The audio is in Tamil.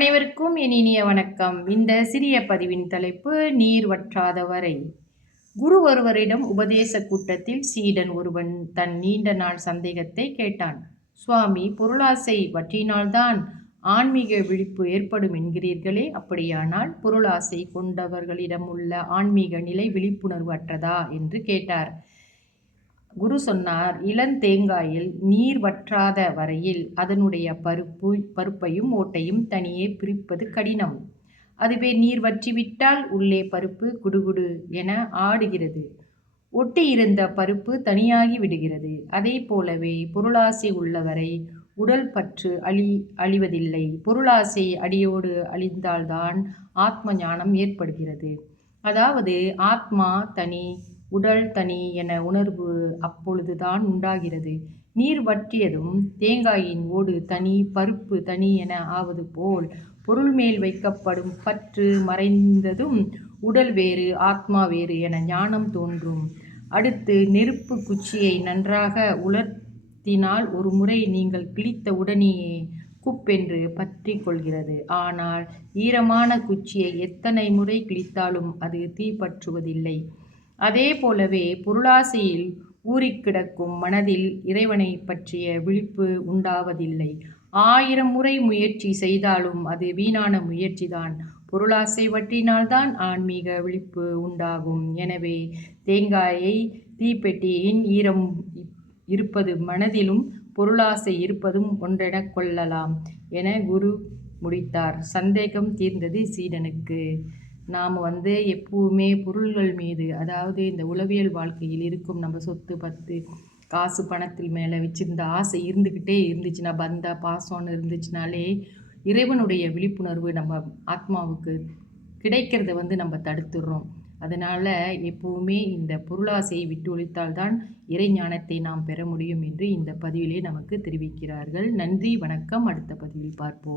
அனைவருக்கும் என் இனிய வணக்கம். இந்த சிறிய பதிவின் தலைப்பு நீர் வற்றாத வரை. குரு ஒருவரிடம் உபதேச கூட்டத்தில் சீடன் ஒருவன் தன் நீண்ட நாள் சந்தேகத்தை கேட்டான். சுவாமி, பொருளாசை வற்றினால்தான் ஆன்மீக விழிப்பு ஏற்படும் என்கிறீர்களே, அப்படியானால் பொருளாசை கொண்டவர்களிடம் உள்ள ஆன்மீக நிலை விழிப்புணர்வு அற்றதா என்று கேட்டார். குரு சொன்னார், இளந்தேங்காயில் நீர் வற்றாத வரையில் அதனுடைய பருப்பையும் ஓட்டையும் தனியே பிரிப்பது கடினம். அதுவே நீர் வற்றிவிட்டால் உள்ளே பருப்பு குடுகுடு என ஆடுகிறது, ஒட்டியிருந்த பருப்பு தனியாகி விடுகிறது. அதே போலவே பொருளாசை உள்ளவரை உடல் பற்று அழிவதில்லை. பொருளாசை அடியோடு அழிந்தால்தான் ஆத்ம ஞானம் ஏற்படுகிறது. அதாவது ஆத்மா தனி, உடல் தனி என உணர்வு அப்பொழுதுதான் உண்டாகிறது. நீர் வற்றியதும் தேங்காயின் ஓடு தனி, பருப்பு தனி என ஆவது போல் பொருள் மேல் வைக்கப்படும் பற்று மறைந்ததும் உடல் வேறு ஆத்மா வேறு என ஞானம் தோன்றும். அடுத்து நெருப்பு குச்சியை நன்றாக உலர்த்தினால் ஒரு முறை நீங்கள் கிழித்த உடனேயே குப்பென்று பற்றி கொள்கிறது. ஆனால் ஈரமான குச்சியை எத்தனை முறை கிழித்தாலும் அது தீப்பற்றுவதில்லை. அதே போலவே பொருளாசையில் ஊறிக்கிடக்கும் மனதில் இறைவனை பற்றிய விழிப்பு உண்டாவதில்லை. 1000 முறை முயற்சி செய்தாலும் அது வீணான முயற்சிதான். பொருளாசை வற்றினால்தான் ஆன்மீக விழிப்பு உண்டாகும். எனவே தேங்காயை தீப்பெட்டியின் ஈரம் இருப்பது மனதிலும் பொருளாசை இருப்பதும் ஒன்றெனக் கொள்ளலாம் என குரு முடித்தார். சந்தேகம் தீர்ந்தது சீடனுக்கு. நாம் எப்பவுமே பொருள்கள் மீது, அதாவது இந்த உளவியல் வாழ்க்கையில் இருக்கும் நம்ம சொத்து பத்து காசு பணத்தில் மேலே வச்சிருந்த ஆசை இருந்துக்கிட்டே இருந்துச்சுன்னா, பந்தா பாசம்னு இருந்துச்சுனாலே இறைவனுடைய விழிப்புணர்வு நம்ம ஆத்மாவுக்கு கிடைக்கிறத நம்ம தடுத்துடுறோம். அதனால் எப்பவுமே இந்த பொருளாசையை விட்டு ஒழித்தால்தான் இறை ஞானத்தை நாம் பெற முடியும் என்று இந்த பதிவிலே நமக்கு தெரிவிக்கிறார்கள். நன்றி, வணக்கம். அடுத்த பதிவில் பார்ப்போம்.